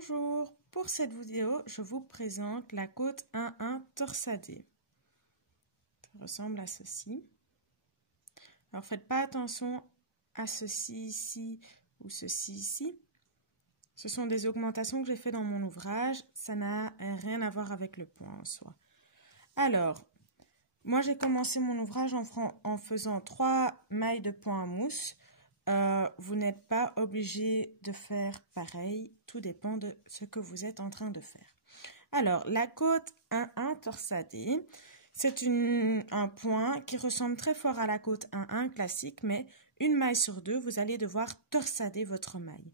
Bonjour, pour cette vidéo, je vous présente la côte 1-1 torsadée. Ça ressemble à ceci. Alors, faites pas attention à ceci ici ou ceci ici. Ce sont des augmentations que j'ai fait dans mon ouvrage. Ça n'a rien à voir avec le point en soi. Alors, moi j'ai commencé mon ouvrage en faisant 3 mailles de point à mousse. Vous n'êtes pas obligé de faire pareil, tout dépend de ce que vous êtes en train de faire. Alors, la côte 1-1 torsadée, c'est un point qui ressemble très fort à la côte 1-1 classique, mais une maille sur deux, vous allez devoir torsader votre maille.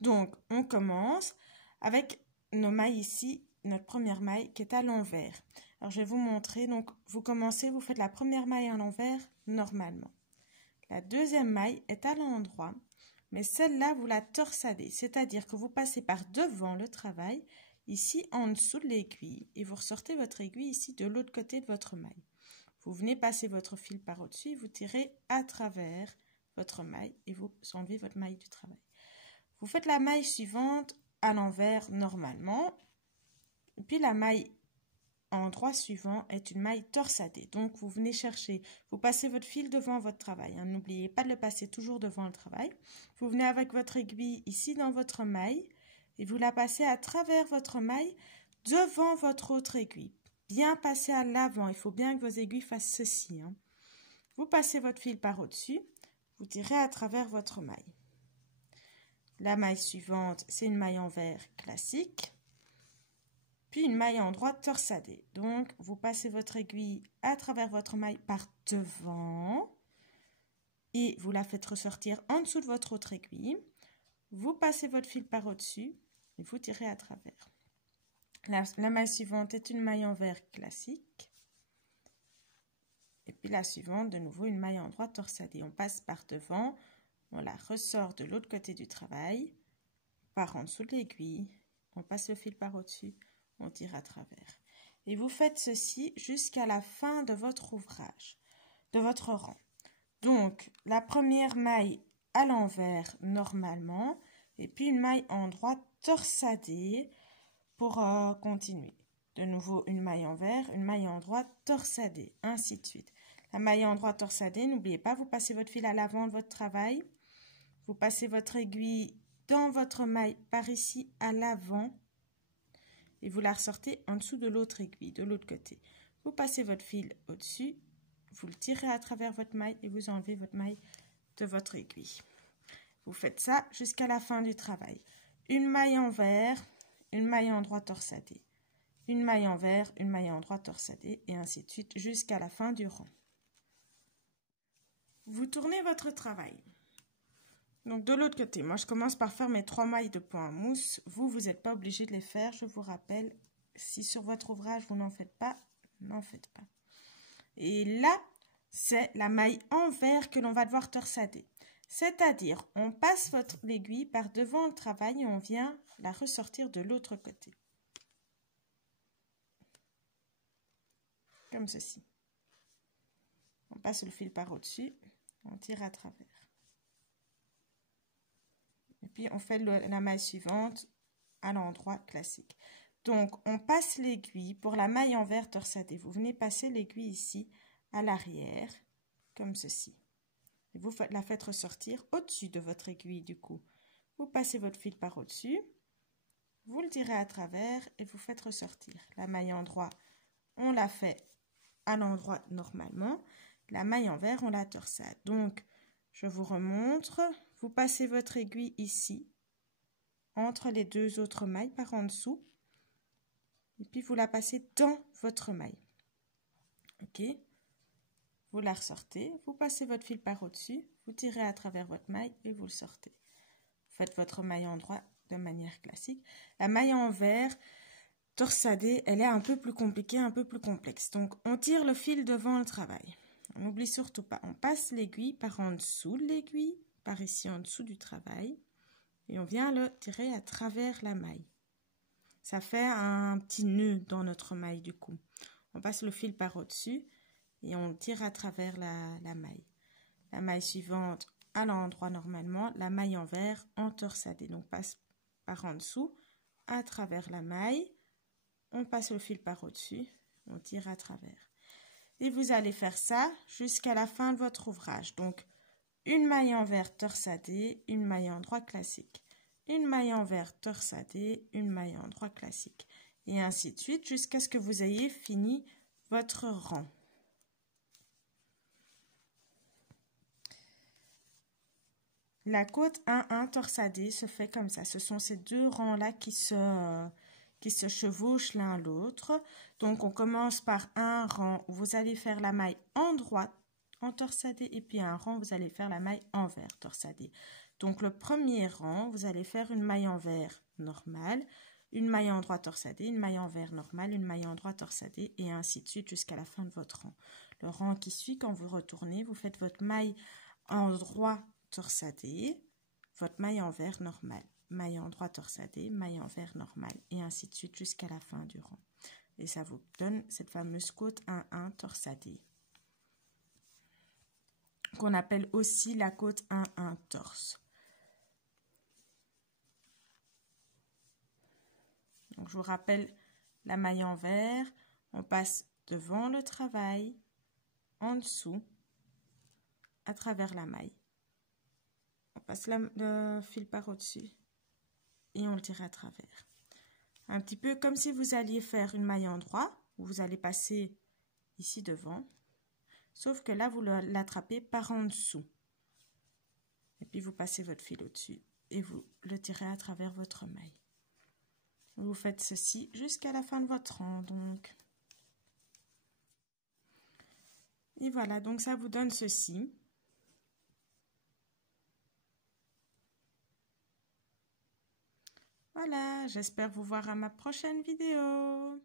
Donc, on commence avec nos mailles ici, notre première maille qui est à l'envers. Alors, je vais vous montrer. Donc, vous commencez, vous faites la première maille à l'envers normalement. La deuxième maille est à l'endroit, mais celle-là, vous la torsadez, c'est-à-dire que vous passez par devant le travail, ici en dessous de l'aiguille, et vous ressortez votre aiguille ici de l'autre côté de votre maille. Vous venez passer votre fil par au-dessus, vous tirez à travers votre maille et vous enlevez votre maille du travail. Vous faites la maille suivante à l'envers normalement, et puis la maille en droit suivant est une maille torsadée. Donc, vous venez chercher, vous passez votre fil devant votre travail. N'oubliez pas de le passer toujours devant le travail. Vous venez avec votre aiguille ici dans votre maille et vous la passez à travers votre maille devant votre autre aiguille. Bien passer à l'avant. Il faut bien que vos aiguilles fassent ceci. Vous passez votre fil par au-dessus. Vous tirez à travers votre maille. La maille suivante, c'est une maille envers classique. Puis une maille en droite torsadée. Donc, vous passez votre aiguille à travers votre maille par devant et vous la faites ressortir en dessous de votre autre aiguille. Vous passez votre fil par au-dessus et vous tirez à travers. La maille suivante est une maille envers classique. Et puis la suivante, de nouveau, une maille en droite torsadée. On passe par devant, on la ressort de l'autre côté du travail, par en dessous de l'aiguille, on passe le fil par au-dessus. On tire à travers. Et vous faites ceci jusqu'à la fin de votre ouvrage, de votre rang. Donc, la première maille à l'envers normalement, et puis une maille en droite torsadée pour continuer. De nouveau, une maille envers, une maille en droite torsadée, ainsi de suite. La maille en droite torsadée, n'oubliez pas, vous passez votre fil à l'avant de votre travail. Vous passez votre aiguille dans votre maille par ici à l'avant. Et vous la ressortez en dessous de l'autre aiguille, de l'autre côté. Vous passez votre fil au-dessus, vous le tirez à travers votre maille et vous enlevez votre maille de votre aiguille. Vous faites ça jusqu'à la fin du travail. Une maille envers, une maille en droit torsadée. Une maille envers, une maille en droit torsadée et ainsi de suite jusqu'à la fin du rang. Vous tournez votre travail. Donc, de l'autre côté, moi, je commence par faire mes 3 mailles de point à mousse. Vous n'êtes pas obligé de les faire. Je vous rappelle, si sur votre ouvrage, vous n'en faites pas, n'en faites pas. Et là, c'est la maille envers que l'on va devoir torsader. C'est-à-dire, on passe l'aiguille par devant le travail et on vient la ressortir de l'autre côté. Comme ceci. On passe le fil par au-dessus, on tire à travers. Et puis, on fait la maille suivante à l'endroit classique. Donc, on passe l'aiguille pour la maille envers torsadée. Vous venez passer l'aiguille ici à l'arrière, comme ceci. Et vous la faites ressortir au-dessus de votre aiguille, du coup. Vous passez votre fil par au-dessus, vous le tirez à travers et vous faites ressortir. La maille en droit, on la fait à l'endroit normalement. La maille envers, on la torsade. Donc, je vous remontre. Vous passez votre aiguille ici, entre les deux autres mailles par en dessous. Et puis, vous la passez dans votre maille. OK? Vous la ressortez. Vous passez votre fil par au-dessus. Vous tirez à travers votre maille et vous le sortez. Vous faites votre maille en droit de manière classique. La maille envers, torsadée, elle est un peu plus compliquée, un peu plus complexe. Donc, on tire le fil devant le travail. On n'oublie surtout pas. On passe l'aiguille par en dessous de l'aiguille, par ici en dessous du travail. Et on vient le tirer à travers la maille. Ça fait un petit nœud dans notre maille du coup. On passe le fil par au-dessus et on tire à travers la maille. La maille suivante à l'endroit normalement, la maille envers en torsadée. Donc passe par en dessous, à travers la maille, on passe le fil par au-dessus, on tire à travers. Et vous allez faire ça jusqu'à la fin de votre ouvrage. Donc, une maille envers torsadée, une maille en droit classique, une maille envers torsadée, une maille en droit classique. Et ainsi de suite jusqu'à ce que vous ayez fini votre rang. La côte 1-1 torsadée se fait comme ça. Ce sont ces deux rangs-là qui se chevauchent l'un l'autre. Donc, on commence par un rang où vous allez faire la maille en droite, en torsadée, et puis un rang où vous allez faire la maille envers torsadée. Donc, le premier rang, vous allez faire une maille envers normale, une maille en droit torsadée, une maille envers normale, une maille en droit torsadée, et ainsi de suite jusqu'à la fin de votre rang. Le rang qui suit, quand vous retournez, vous faites votre maille en droit torsadée, votre maille envers normale, maille en droit torsadée, maille envers normale, et ainsi de suite jusqu'à la fin du rang. Et ça vous donne cette fameuse côte 1-1 torsadée, qu'on appelle aussi la côte 1-1 torse. Donc, je vous rappelle la maille envers, on passe devant le travail, en dessous, à travers la maille. On passe le fil par au-dessus et on le tire à travers. Un petit peu comme si vous alliez faire une maille en droit, où vous allez passer ici devant, sauf que là, vous l'attrapez par en dessous. Et puis, vous passez votre fil au-dessus et vous le tirez à travers votre maille. Vous faites ceci jusqu'à la fin de votre rang, donc. Et voilà, donc ça vous donne ceci. Voilà, j'espère vous voir à ma prochaine vidéo.